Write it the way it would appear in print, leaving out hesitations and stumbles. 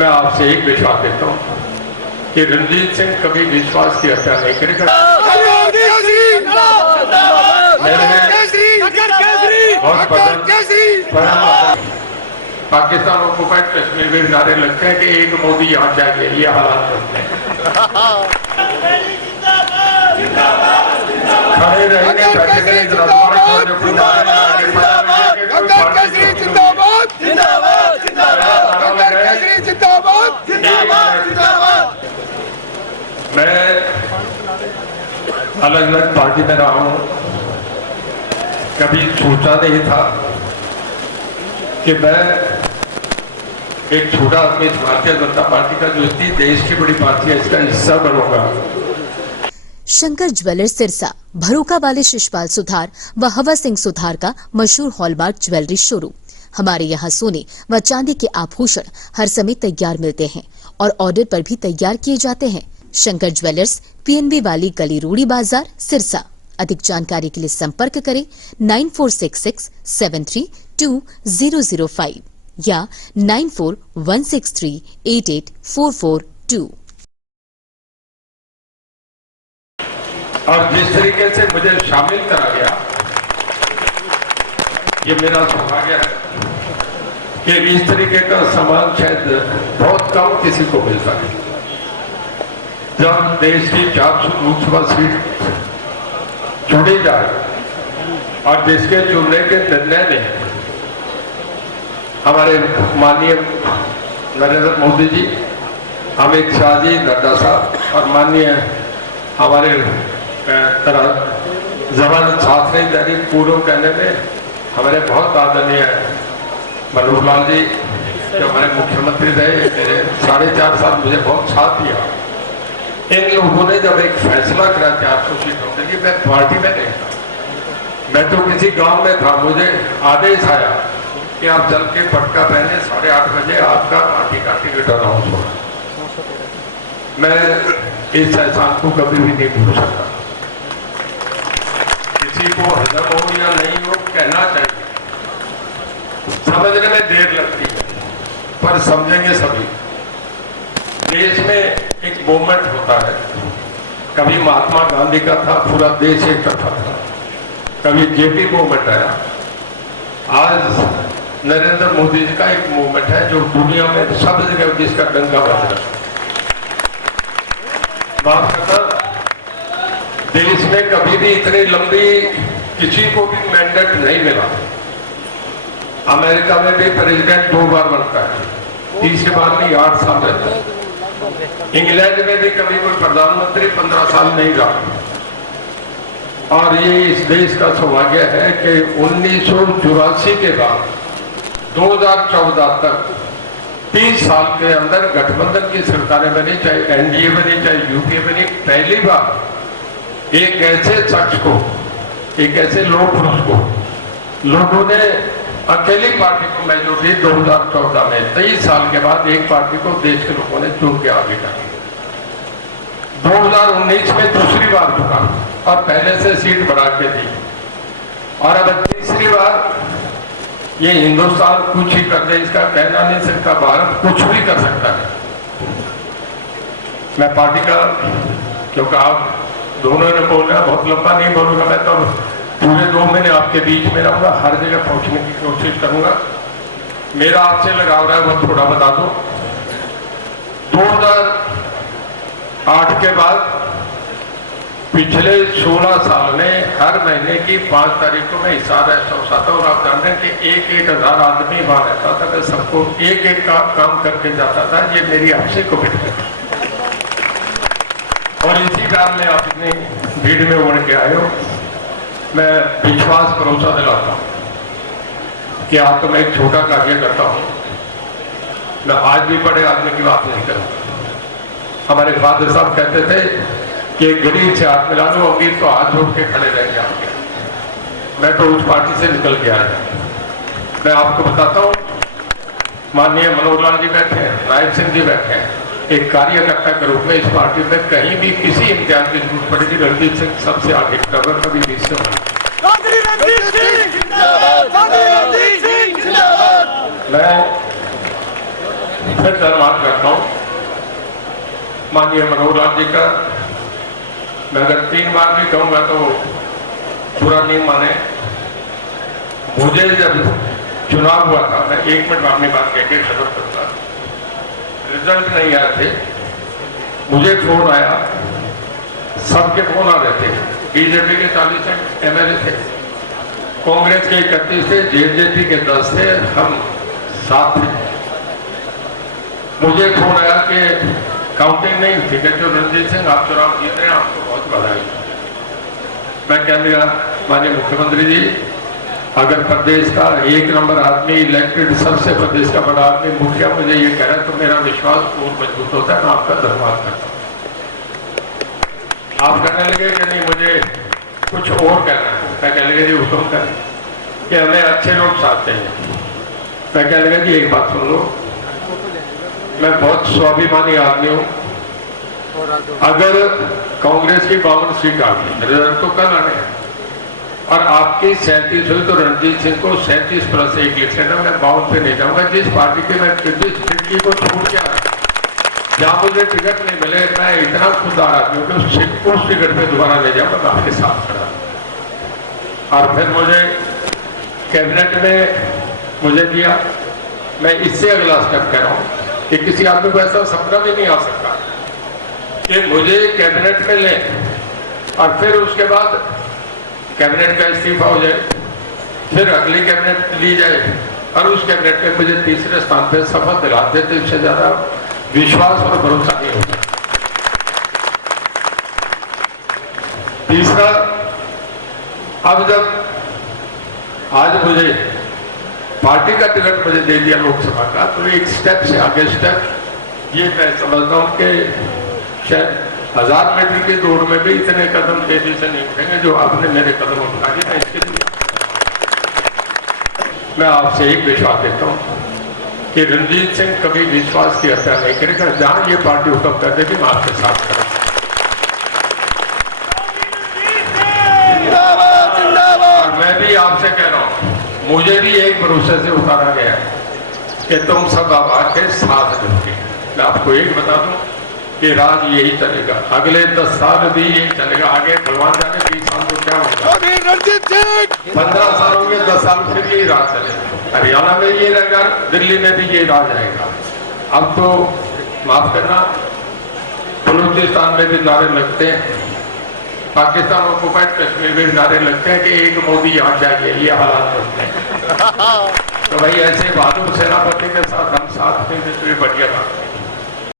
मैं आपसे एक विश्वास देता हूँ कि रणजीत सिंह कभी विश्वास की हत्या नहीं करेगा। पाकिस्तान ऑक्युपाइड कश्मीर में नारे लगते हैं कि एक मोदी यहाँ जाके ये हालात बनते हैं। खड़े रहेंगे बैठेंगे मैं अलग अलग पार्टी में रहा हूँ, कभी सोचा नहीं था कि मैं एक छोटा आदमी भारतीय जनता पार्टी का जो इतनी देश की बड़ी पार्टी है इसका हिस्सा बनूंगा। शंकर ज्वेलर्स सिरसा भरोका वाले शिशपाल सुथार व हवा सिंह सुथार का मशहूर हॉलमार्क ज्वेलरी शोरूम। हमारे यहाँ सोने व चांदी के आभूषण हर समय तैयार मिलते हैं और ऑर्डर पर भी तैयार किए जाते हैं। शंकर ज्वेलर्स पीएनबी वाली गली रूड़ी बाजार सिरसा। अधिक जानकारी के लिए संपर्क करें 9466732005 या 9416388442। और जिस तरीके से मुझे शामिल करा गया, ये मेरा सौभाग्य है कि इस तरीके का सम्मान शायद बहुत कम किसी को मिलता है। जब देश की 400 लोकसभा सीट चुनी जाए और जिसके चुनने के निर्णय में हमारे माननीय नरेंद्र मोदी जी, अमित शाह जी, नड्डा साहब और माननीय हमारे जवान साथ नहीं जारी पूर्व कहने में हमारे बहुत आदरणीय मनोहर लाल जी जो हमारे मुख्यमंत्री रहे, मेरे 4.5 साल मुझे बहुत साथ दिया। इन लोगों ने जब एक फैसला करा 400 सीटों के लिए, मैं पार्टी में नहीं था, मैं तो किसी गांव में था। मुझे आदेश आया कि आप चल के पटका पहने 8:30 बजे आपका पार्टी का टिकट अनाउंस होगा। मैं इस एहसान को कभी भी नहीं भूल सकता। किसी को हजम हो या नहीं हो कहना चाहिए, समझने में देर लगती है पर समझेंगे सभी। देश में एक मूवमेंट होता है, कभी महात्मा गांधी का था, पूरा देश एक तरफा था, कभी जेपी मूवमेंट आया, आज नरेंद्र मोदी जी का एक मूवमेंट है जो दुनिया में सब जगह जिसका डंका बज रहा है। बात करता, देश में कभी भी इतनी लंबी किसी को भी मैंडेट नहीं मिला। अमेरिका में भी प्रेसिडेंट 2 बार बनता है, तीसरी बार नहीं 8 साल रहता है। इंग्लैंड में भी कभी कोई प्रधानमंत्री 15 साल नहीं रहा। और ये इस देश का सौभाग्य है कि 1984 के बाद 2014 तक 30 साल के अंदर गठबंधन की सरकारें बनी, चाहे एनडीए बनी, चाहे यूपीए बनी। पहली बार एक ऐसे शख्स को, एक ऐसे लोक पुरुष को लोगों ने अकेली पार्टी को मेजोरिटी 2014 में 23 साल के बाद एक पार्टी को देश के लोगों ने चुन के आगे कर 2019 में दूसरी बार चुका और पहले से सीट बढ़ा के दी और अब तीसरी बार। ये हिंदुस्तान कुछ ही कर दे इसका कहना नहीं सकता, भारत कुछ भी कर सकता है। मैं पार्टी का, क्योंकि आप दोनों ने बोला, बहुत लंबा नहीं बोलूंगा, मैं तो पूरे 2 महीने आपके बीच में रहूंगा, हर जगह पहुंचने की कोशिश करूंगा। मेरा आपसे लगाव रहा है वो थोड़ा बता दो। 2008 के बाद पिछले 16 साल में हर महीने की 5 तारीख को मैं हिसार रहता था और आप जानते हैं कि 1,000 आदमी वहां रहता था। मैं सबको एक काम करके जाता था। ये मेरी आपसे कमिटमेंट है और इसी कारण में आप इतनी भीड़ में उमड़ के आए हो। मैं विश्वास भरोसा दिलाता हूँ कि आप तो मैं एक छोटा कार्य करता हूँ। मैं आज भी बड़े आदमी की बात नहीं करूँगा। हमारे फादर साहब कहते थे कि गरीब से हाथ मिला लो, अमीर तो हाथ जोड़ के खड़े रहेंगे आपके। मैं तो उस पार्टी से निकल के आया। मैं आपको बताता हूँ, माननीय मनोहर लाल जी बैठे हैं, राय सिंह जी बैठे हैं, एक कार्यकर्ता के रूप में इस पार्टी में कहीं भी किसी इम्तिहान की जरूरत पड़ेगी, रणजीत सिंह सबसे आगे कवर कभी भी से मैं फिर धन्यवाद करता हूँ माननीय मनोहर लाल जी का। मैं अगर 3 बार भी कहूँगा तो पूरा नहीं माने। मुझे जब चुनाव हुआ था, मैं 1 मिनट अपनी बात कहकर खत्म करता, रिजल्ट नहीं आए थे, मुझे फोन आया, सबके फोन आ रहे थे। बीजेपी के 40 MLA थे, कांग्रेस के 31 थे, जेजेपी के 10 थे, हम 7 थे। मुझे फोन आया कि काउंटिंग नहीं ठीक है, जो रणजीत सिंह आप चुनाव जीत रहे हैं, आपको बहुत बधाई। मैं कह दिया माननीय मुख्यमंत्री जी, अगर प्रदेश का 1 नंबर आदमी इलेक्टेड, सबसे प्रदेश का बड़ा आदमी मुखिया मुझे ये कह रहा है तो मेरा विश्वास और मजबूत होता है। मैं आपका धन्यवाद करता हूँ। आप कहने लगे कि नहीं मुझे कुछ और कहना है। मैं कहने लगे जी हुक्म करें कि हमें अच्छे लोग साथ चाहिए। मैं कहने लगा जी एक बात सुन लो, मैं बहुत स्वाभिमानी आदमी हूँ। अगर कांग्रेस की 52 सीट आ गई, रिजल्ट तो कल आने हैं, और आपकी 37 हुई तो रणजीत सिंह को 37 प्लस 1 लिख लेना। मैं 52 पे नहीं जाऊंगा। जिस पार्टी के मैं जिस खिड़की को छोड़ के आया, जहां मुझे टिकट नहीं मिले, मैं इतना खुददार आदमी हूँ कि उस टिकट पे दोबारा ले जाऊंगा। मैं आपके साथ खड़ा। और फिर मुझे कैबिनेट में मुझे दिया। मैं इससे अगला स्टेप कह रहा हूँ कि किसी आदमी को ऐसा सपना भी नहीं आ सकता कि मुझे कैबिनेट में ले और फिर उसके बाद कैबिनेट का इस्तीफा हो जाए, फिर अगली कैबिनेट ली जाए और उस कैबिनेट में मुझे तीसरे स्थान पर शपथ दिलाते थे। इससे ज्यादा विश्वास और भरोसा नहीं होता। तीसरा, अब जब आज मुझे पार्टी का टिकट मुझे दे दिया लोकसभा का, तो एक स्टेप से आगे स्टेप ये मैं समझता हूँ कि शायद 1000 मीटर की दौड़ में भी इतने कदम तेजी से नहीं उठेंगे जो आपने मेरे कदम उठा दिए। मैं इसके लिए मैं आपसे एक विश्वास देता हूँ कि रणजीत सिंह कभी विश्वास की हत्या नहीं करेगा। जहां ये पार्टी हुक्म कर देगी, मैं आपके साथ करूँ। और मैं भी आपसे कह रहा हूँ, मुझे भी एक भरोसे से उतारा गया कि तुम सब आके साथ जुटके। मैं आपको एक बता दूं कि राज यही चलेगा, अगले 10 साल भी यही चलेगा। आगे भगवान जाने 20 साल को क्या होगा, 15 साल होंगे, 10 साल फिर यही राज चलेगा। हरियाणा में ये रहेगा, दिल्ली में भी ये राज आएगा। अब तो माफ करना, बलूचिस्तान में भी नारे लगते हैं, पाकिस्तान ऑक्युपाइड कश्मीर में नारे लगते हैं कि एक मोदी यहाँ चाहिए। ये हालात होते हैं। तो भाई ऐसे बहादुर सेनापति के साथ हम साथ में बढ़िया बात है।